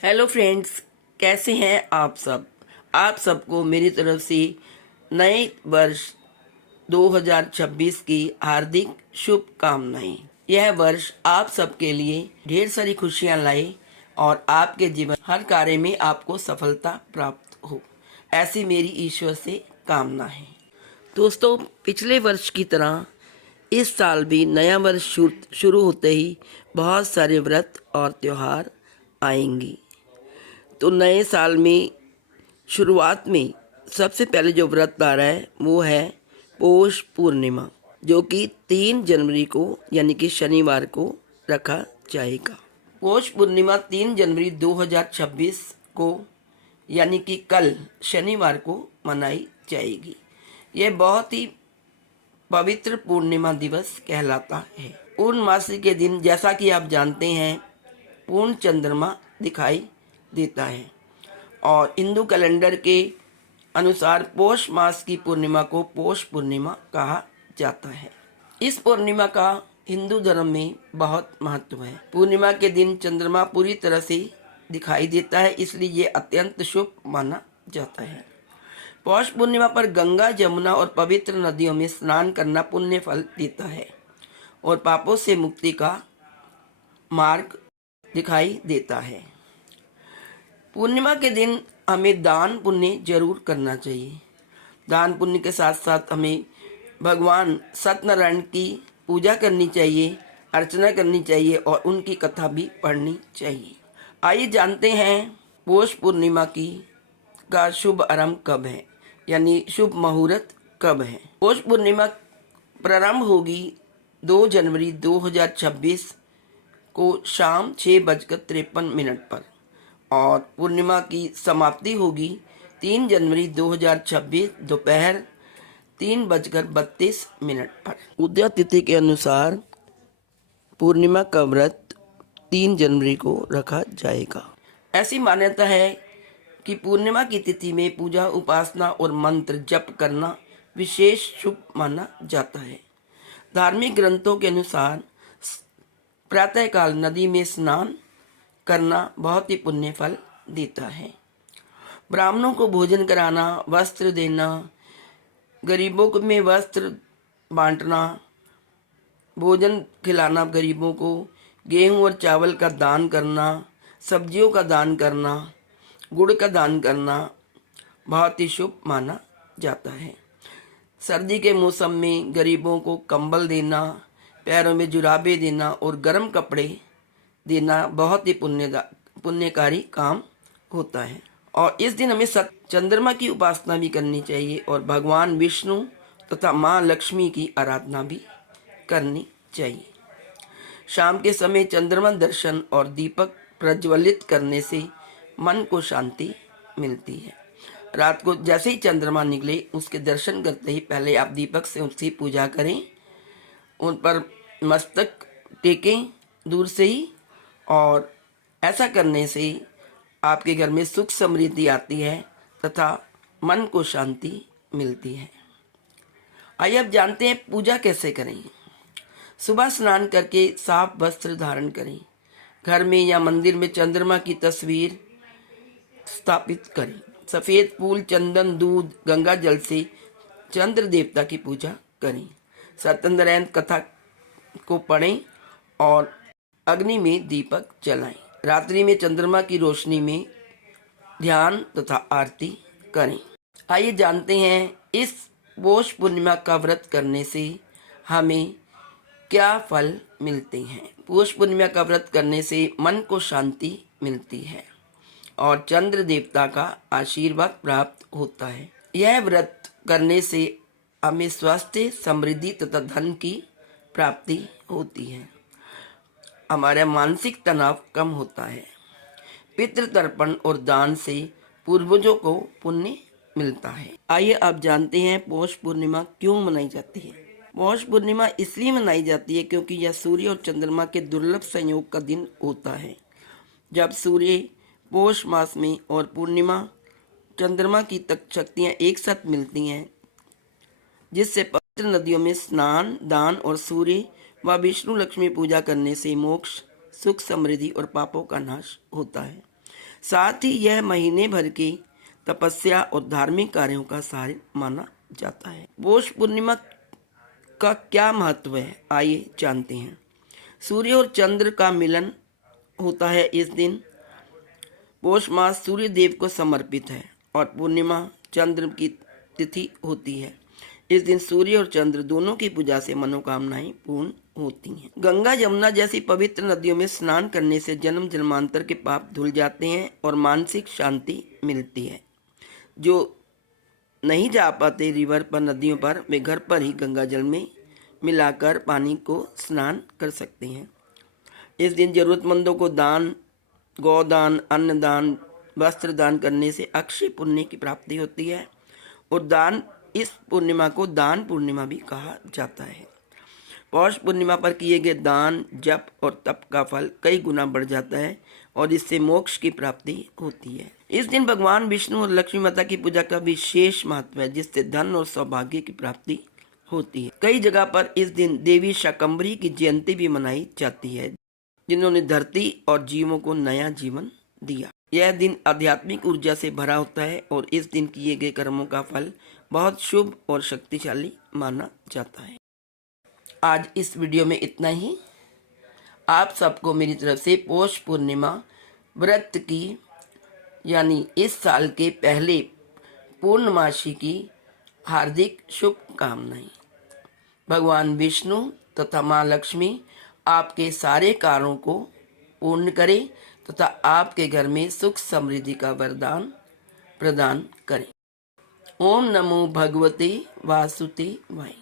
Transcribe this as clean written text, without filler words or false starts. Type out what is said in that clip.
Hello friends, कैसे हैं आप सब। आप सबको मेरी तरफ से नए वर्ष 2026 की हार्दिक शुभकामनाएं। यह वर्ष आप सबके लिए ढेर सारी खुशियां लाए और आपके जीवन हर कार्य में आपको सफलता प्राप्त हो, ऐसी मेरी ईश्वर से कामना है। दोस्तों, पिछले वर्ष की तरह इस साल भी नया वर्ष शुरू होते ही बहुत सारे व्रत और त्यौहार आएंगी। तो नए साल में शुरुआत में सबसे पहले जो व्रत आ रहा है वो है पौष पूर्णिमा, जो कि 3 जनवरी को यानी कि शनिवार को रखा जाएगा। पौष पूर्णिमा 3 जनवरी 2026 को यानी कि कल शनिवार को मनाई जाएगी। यह बहुत ही पवित्र पूर्णिमा दिवस कहलाता है। पूर्णमासी के दिन जैसा कि आप जानते हैं पूर्ण चंद्रमा दिखाई देता है और हिंदू कैलेंडर के अनुसार पौष मास की पूर्णिमा को पौष पूर्णिमा कहा जाता है। इस पूर्णिमा का हिंदू धर्म में बहुत महत्व है। पूर्णिमा के दिन चंद्रमा पूरी तरह से दिखाई देता है, इसलिए ये अत्यंत शुभ माना जाता है। पौष पूर्णिमा पर गंगा, जमुना और पवित्र नदियों में स्नान करना पुण्य फल देता है और पापों से मुक्ति का मार्ग दिखाई देता है। पूर्णिमा के दिन हमें दान पुण्य जरूर करना चाहिए। दान पुण्य के साथ साथ हमें भगवान सत्यनारायण की पूजा करनी चाहिए, अर्चना करनी चाहिए और उनकी कथा भी पढ़नी चाहिए। आइए जानते हैं पौष पूर्णिमा का शुभ आरंभ कब है, यानी शुभ मुहूर्त कब है। पौष पूर्णिमा प्रारंभ होगी 2 जनवरी 2026 को शाम 6:53 पर और पूर्णिमा की समाप्ति होगी 3 जनवरी 2026 दोपहर 3:32 पर। उदय तिथि के अनुसार पूर्णिमा का व्रत 3 जनवरी को रखा जाएगा। ऐसी मान्यता है कि पूर्णिमा की तिथि में पूजा, उपासना और मंत्र जप करना विशेष शुभ माना जाता है। धार्मिक ग्रंथों के अनुसार प्रातःकाल नदी में स्नान करना बहुत ही पुण्य फल देता है। ब्राह्मणों को भोजन कराना, वस्त्र देना, गरीबों में वस्त्र बांटना, भोजन खिलाना गरीबों को, गेहूं और चावल का दान करना, सब्जियों का दान करना, गुड़ का दान करना बहुत ही शुभ माना जाता है। सर्दी के मौसम में गरीबों को कंबल देना, पैरों में जुराबे देना और गर्म कपड़े देना बहुत ही पुण्यकारी काम होता है। और इस दिन हमें चंद्रमा की उपासना भी करनी चाहिए और भगवान विष्णु तथा माँ लक्ष्मी की आराधना भी करनी चाहिए। शाम के समय चंद्रमा दर्शन और दीपक प्रज्वलित करने से मन को शांति मिलती है। रात को जैसे ही चंद्रमा निकले उसके दर्शन करते ही पहले आप दीपक से उसकी पूजा करें, उन पर मस्तक टेकें दूर से ही, और ऐसा करने से आपके घर में सुख समृद्धि आती है तथा मन को शांति मिलती है। आइए अब जानते हैं पूजा कैसे करें। सुबह स्नान करके साफ वस्त्र धारण करें। घर में या मंदिर में चंद्रमा की तस्वीर स्थापित करें। सफ़ेद फूल, चंदन, दूध, गंगा जल से चंद्र देवता की पूजा करें। सत्यनारायण कथा को पढ़ें और अग्नि में दीपक जलाएं। रात्रि में चंद्रमा की रोशनी में ध्यान तथा आरती करें। आइए जानते हैं इस पौष पूर्णिमा का व्रत करने से हमें क्या फल मिलते हैं। पौष पूर्णिमा का व्रत करने से मन को शांति मिलती है और चंद्र देवता का आशीर्वाद प्राप्त होता है। यह व्रत करने से हमें स्वास्थ्य, समृद्धि तथा धन की प्राप्ति होती है। हमारा मानसिक तनाव कम होता है। पितृ तर्पण और दान से पूर्वजों को पुण्य मिलता है। आइए आप जानते हैं पौष पूर्णिमा क्यों मनाई जाती है। पौष पूर्णिमा इसलिए मनाई जाती है क्योंकि यह सूर्य और चंद्रमा के दुर्लभ संयोग का दिन होता है। जब सूर्य पौष मास में और पूर्णिमा चंद्रमा की तक शक्तियाँ एक साथ मिलती हैं, जिससे पवित्र नदियों में स्नान, दान और सूर्य व विष्णु लक्ष्मी पूजा करने से मोक्ष, सुख, समृद्धि और पापों का नाश होता है। साथ ही यह महीने भर की तपस्या और धार्मिक कार्यों का सार माना जाता है। पौष पूर्णिमा का क्या महत्व है, आइए जानते हैं। सूर्य और चंद्र का मिलन होता है इस दिन। पौष मास सूर्य देव को समर्पित है और पूर्णिमा चंद्र की तिथि होती है। इस दिन सूर्य और चंद्र दोनों की पूजा से मनोकामनाएं पूर्ण होती हैं। गंगा यमुना जैसी पवित्र नदियों में स्नान करने से जन्म जन्मांतर के पाप धुल जाते हैं और मानसिक शांति मिलती है। जो नहीं जा पाते रिवर पर, नदियों पर, वे घर पर ही गंगा जल में मिलाकर पानी को स्नान कर सकते हैं। इस दिन जरूरतमंदों को दान, गौदान, अन्नदान, वस्त्र दान करने से अक्षय पुण्य की प्राप्ति होती है और इस पूर्णिमा को दान पूर्णिमा भी कहा जाता है। पौष पूर्णिमा पर किए गए दान, जप और तप का फल कई गुना बढ़ जाता है और इससे मोक्ष की प्राप्ति होती है। इस दिन भगवान विष्णु और लक्ष्मी माता की पूजा का विशेष महत्व है, जिससे धन और सौभाग्य की प्राप्ति होती है। कई जगह पर इस दिन देवी शाकंभरी की जयंती भी मनाई जाती है, जिन्होंने धरती और जीवों को नया जीवन दिया। यह दिन आध्यात्मिक ऊर्जा से भरा होता है और इस दिन किए गए कर्मों का फल बहुत शुभ और शक्तिशाली माना जाता है। आज इस वीडियो में इतना ही। आप सबको मेरी तरफ से पौष पूर्णिमा व्रत की, यानी इस साल के पहले पूर्णमासी की हार्दिक शुभकामनाएं। भगवान विष्णु तथा माँ लक्ष्मी आपके सारे कार्यों को पूर्ण करें तथा आपके घर में सुख समृद्धि का वरदान प्रदान करें। ओम नमो भगवते वासुदेवाय।